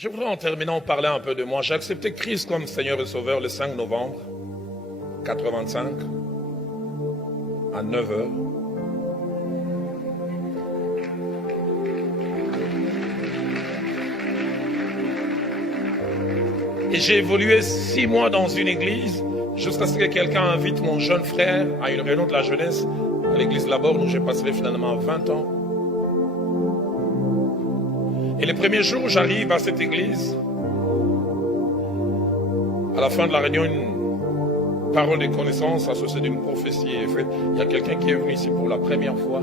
Je voudrais en terminant parler un peu de moi. J'ai accepté Christ comme Seigneur et Sauveur le 5 novembre 85 à 9 heures. Et j'ai évolué 6 mois dans une église jusqu'à ce que quelqu'un invite mon jeune frère à une réunion de la jeunesse à l'église Laborde où j'ai passé finalement 20 ans. Et les premiers jours où j'arrive à cette église, à la fin de la réunion, une parole de connaissance associée d'une prophétie est faite. Il y a quelqu'un qui est venu ici pour la première fois.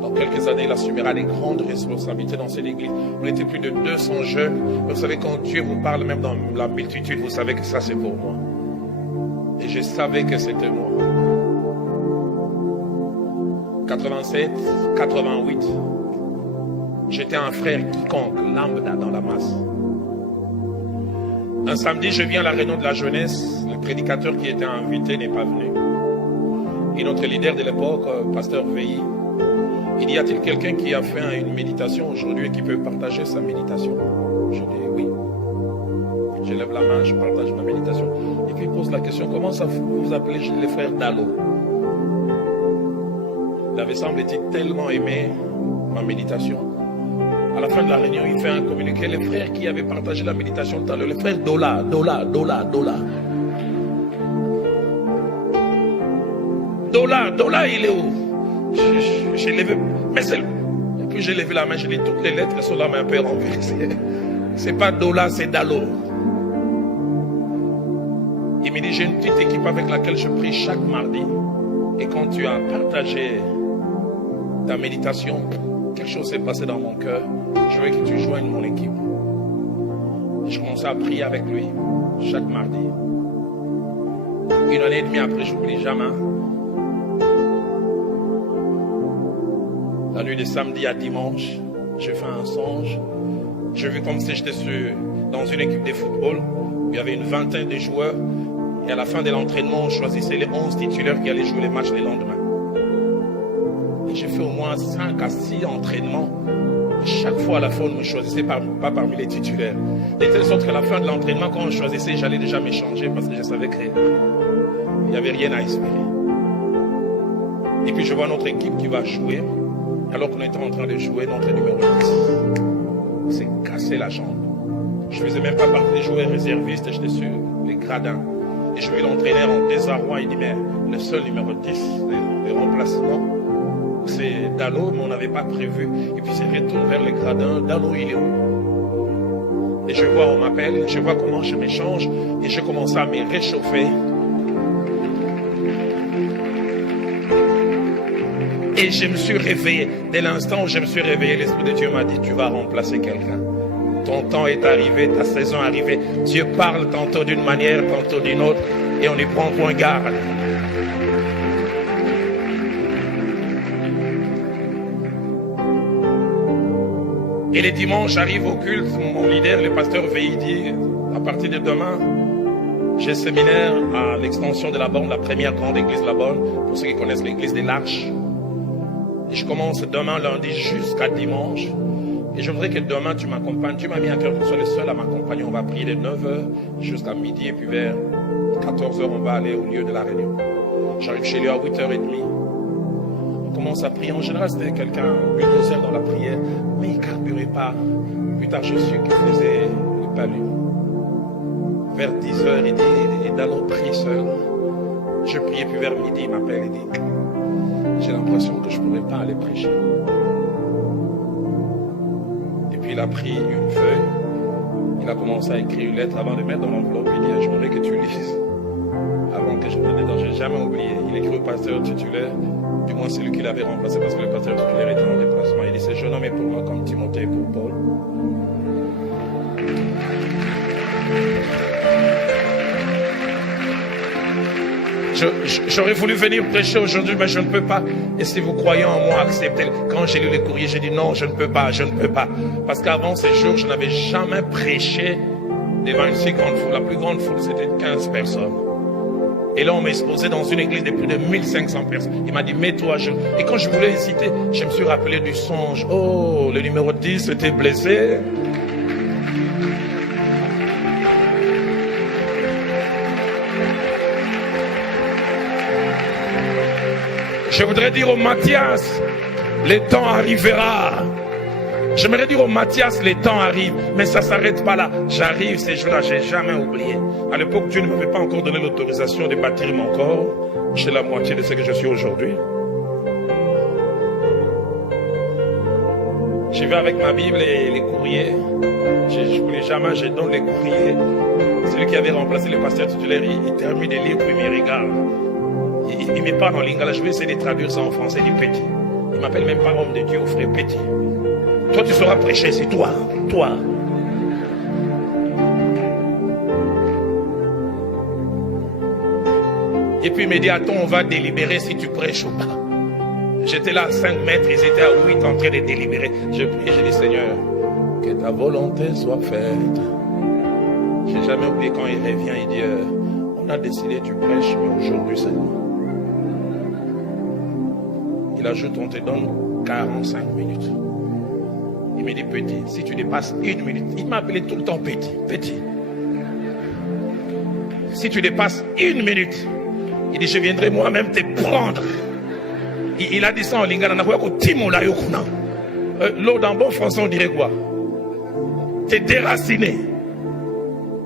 Dans quelques années, il assumera des grandes responsabilités dans cette église. On était plus de 200 jeunes. Vous savez, quand Dieu vous parle, même dans la multitude, vous savez que ça, c'est pour moi. Et je savais que c'était moi. 87, 88. J'étais un frère quiconque, lambda dans la masse. Un samedi, je viens à la réunion de la jeunesse. Le prédicateur qui était invité n'est pas venu. Et notre leader de l'époque, pasteur Veilly, il dit, y a-t-il quelqu'un qui a fait une méditation aujourd'hui et qui peut partager sa méditation? Je dis oui. Je lève la main, je partage ma méditation. Et puis il pose la question, comment ça vous appelez les frères Dalo? Il avait semble-t-il tellement aimé ma méditation. À la fin de la réunion, il fait un communiqué. Les frères qui avaient partagé la méditation tout à l'heure, les frères Dola. Dola, il est où? J'ai levé, mais c'est... Et puis j'ai levé la main, j'ai dit toutes les lettres sont là, mais un peu remplies. C'est pas Dola, c'est Dalo. Il me dit, j'ai une petite équipe avec laquelle je prie chaque mardi. Et quand tu as partagé ta méditation, quelque chose s'est passé dans mon cœur. Je veux que tu joignes mon équipe. Et je commençais à prier avec lui chaque mardi. Une année et demie après, je n'oublie jamais. La nuit de samedi à dimanche, j'ai fait un songe. J'ai vu comme si j'étais dans une équipe de football où il y avait une vingtaine de joueurs. Et à la fin de l'entraînement, on choisissait les 11 titulaires qui allaient jouer les matchs le lendemain. Et j'ai fait au moins 5 à 6 entraînements. Et chaque fois à la fin, on ne me choisissait pas parmi les titulaires. De telle sorte qu'à la fin de l'entraînement, quand on choisissait, j'allais déjà m'échanger parce que je savais qu'il n'y avait rien à espérer. Et puis je vois notre équipe qui va jouer. Alors qu'on était en train de jouer, notre numéro 10 s'est cassé la jambe. Je ne faisais même pas partie des joueurs réservistes, j'étais sur les gradins. Et je vis l'entraîneur en désarroi, il dit, mais le seul numéro 10, le remplacement, c'est Dalo, mais on n'avait pas prévu. Et puis il se retourne vers les gradins, Dalo, il est où? Et je vois, on m'appelle, je vois comment je m'échange, et je commence à me réchauffer. Et je me suis réveillé. Dès l'instant où je me suis réveillé, l'Esprit de Dieu m'a dit, tu vas remplacer quelqu'un. Ton temps est arrivé, ta saison est arrivée. Dieu parle tantôt d'une manière, tantôt d'une autre, et on y prend point garde. Et les dimanches, j'arrive au culte, mon leader, le pasteur Veilly, dit, à partir de demain, j'ai séminaire à l'extension de la Borne, la première grande église de la Borne, pour ceux qui connaissent l'église des Larches. Et je commence demain, lundi, jusqu'à dimanche. Et je voudrais que demain, tu m'accompagnes. Tu m'as mis à cœur que tu sois le seul à m'accompagner. On va prier de 9h jusqu'à midi. Et puis vers 14h, on va aller au lieu de la réunion. J'arrive chez lui à 8h30. On commence à prier. En général, c'était quelqu'un bulldozer dans la prière. Mais il ne carburait pas. Plus tard, je suis qu'il faisait le palu. Vers 10h, il dit, Dalo, prie seul. Je priais, puis vers midi, il m'appelle et dit, j'ai l'impression que je ne pourrais pas aller prêcher. Et puis il a pris une feuille, il a commencé à écrire une lettre avant de mettre dans l'enveloppe. Il dit, je voudrais que tu lises avant que je me donne. Je n'ai jamais oublié. Il écrit au pasteur titulaire, du moins celui qui l'avait remplacé parce que le pasteur titulaire était en déplacement. Il dit, ce jeune homme est pour moi comme Timothée pour Paul. J'aurais voulu venir prêcher aujourd'hui, mais je ne peux pas. Et si vous croyez en moi, acceptez-le. Quand j'ai lu le courrier, j'ai dit non, je ne peux pas. Parce qu'avant ces jours, je n'avais jamais prêché devant une si grande foule. La plus grande foule, c'était 15 personnes. Et là, on m'a exposé dans une église de plus de 1500 personnes. Il m'a dit, mets-toi à genoux. Et quand je voulais hésiter, je me suis rappelé du songe. Oh, le numéro 10 était blessé. Je voudrais dire au Mathias, le temps arrivera. J'aimerais dire au Mathias, le temps arrive, mais ça ne s'arrête pas là. J'arrive ces jours-là, je n'ai jamais oublié. À l'époque, Dieu ne m'avait pas encore donné l'autorisation de bâtir mon corps. J'ai la moitié de ce que je suis aujourd'hui. Je vais avec ma Bible et les courriers. Je ne voulais jamais, je donne les courriers. Celui qui avait remplacé le pasteur titulaire, il termine de lire, puis il me regarde. Il me parle en lingala. Je vais essayer de traduire ça en français, il dit petit. Il ne m'appelle même pas homme de Dieu, frère petit. Toi, tu sauras prêcher, c'est toi. Toi. Et puis il me dit, attends, on va délibérer si tu prêches ou pas. J'étais là à 5 mètres, ils étaient à 8 en train de délibérer. Je prie, je dis, Seigneur, que ta volonté soit faite. Je n'ai jamais oublié quand il revient, il dit, on a décidé, tu prêches, mais aujourd'hui c'est nous. Il ajoute, on te donne 45 minutes. Il me dit, petit, si tu dépasses 1 minute, il m'a appelé tout le temps petit, petit. Si tu dépasses 1 minute, il dit, je viendrai moi-même te prendre. Il a dit ça en lingala. L'eau dans bon français, on dirait quoi? T'es déraciné.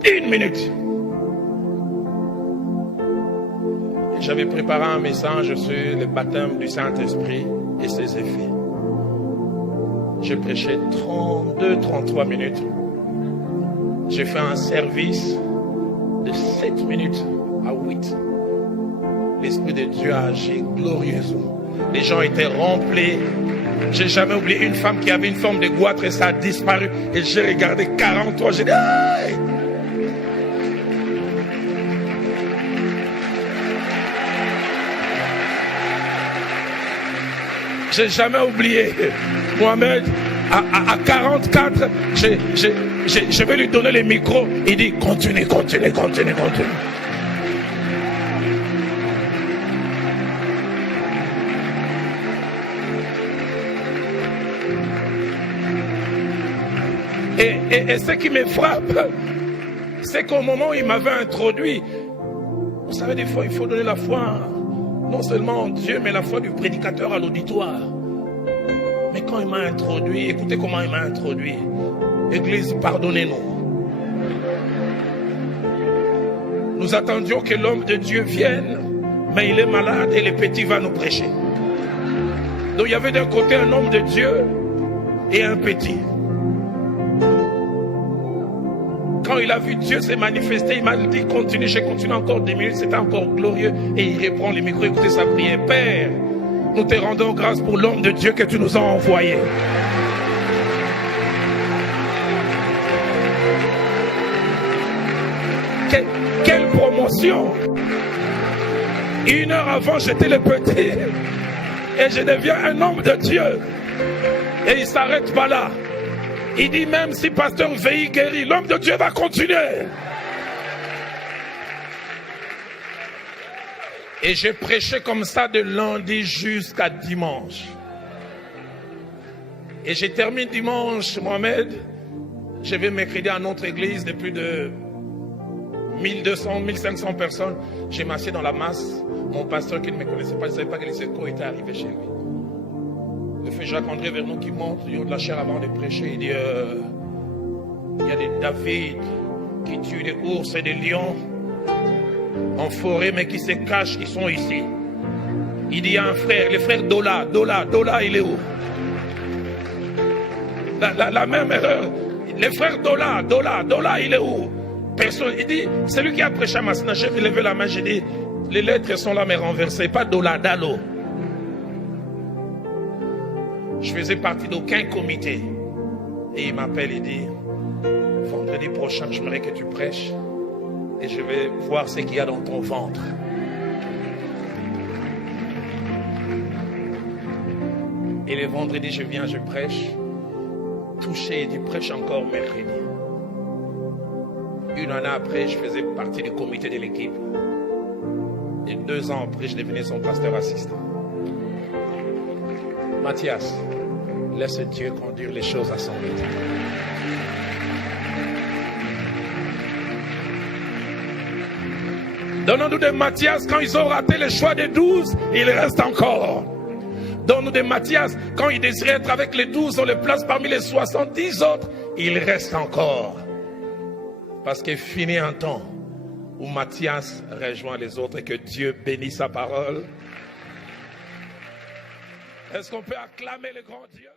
1 minute. J'avais préparé un message sur le baptême du Saint-Esprit et ses effets. J'ai prêché 32-33 minutes. J'ai fait un service de 7 minutes à 8. L'Esprit de Dieu a agi glorieusement. Les gens étaient remplis. J'ai jamais oublié une femme qui avait une forme de goitre et ça a disparu. Et j'ai regardé 43. J'ai dit, aïe! J'ai jamais oublié. Mohamed, à 44, je vais lui donner le micro. Il dit, continue. Et ce qui me frappe, c'est qu'au moment où il m'avait introduit, vous savez, des fois, il faut donner la foi, non seulement en Dieu, mais la foi du prédicateur à l'auditoire. Mais quand il m'a introduit, écoutez comment il m'a introduit. Église, pardonnez-nous. Nous attendions que l'homme de Dieu vienne, mais il est malade et le petit va nous prêcher. Donc il y avait d'un côté un homme de Dieu et un petit. Quand il a vu Dieu se manifester, il m'a dit continue, j'ai continué encore 10 minutes, c'était encore glorieux. Et il reprend les micros, écoutez sa prière. Père, nous te rendons grâce pour l'homme de Dieu que tu nous as envoyé. Quelle promotion! 1 heure avant, j'étais le petit. Et je deviens un homme de Dieu. Et il ne s'arrête pas là. Il dit même si pasteur Veille guérit, l'homme de Dieu va continuer. Et j'ai prêché comme ça de lundi jusqu'à dimanche. Et j'ai terminé dimanche, Mohamed. Je vais mercredi à notre église de plus de 1200, 1500 personnes. J'ai m'assieds dans la masse. Mon pasteur qui ne me connaissait pas, je ne savais pas que les échos étaient arrivés chez lui. Le fait Jacques-André Vernon qui monte du haut de la chair avant de prêcher, il dit il y a des David qui tuent des ours et des lions en forêt, mais qui se cachent, qui sont ici. Il dit il y a un frère, le frère Dola, il est où? La même erreur. Le frère Dola, il est où? Personne. Il dit, celui qui a prêché à Massina, j'ai levé la main, j'ai dit, les lettres sont là mais renversées, pas Dola, Dalo. Je faisais partie d'aucun comité. Et il m'appelle, il dit, vendredi prochain, j'aimerais que tu prêches. Et je vais voir ce qu'il y a dans ton ventre. Et le vendredi, je viens, je prêche. Touché, et tu prêches encore mercredi. 1 année après, je faisais partie du comité de l'équipe. Et 2 ans après, je devenais son pasteur assistant. Mathias, laisse Dieu conduire les choses à son rythme. Donne-nous des Matthias quand ils ont raté le choix des 12, il reste encore. Donne-nous des Matthias quand ils désiraient être avec les 12, on les place parmi les 70 autres, il reste encore. Parce qu'il finit un temps où Matthias rejoint les autres et que Dieu bénisse sa parole. Est-ce qu'on peut acclamer le grand Dieu?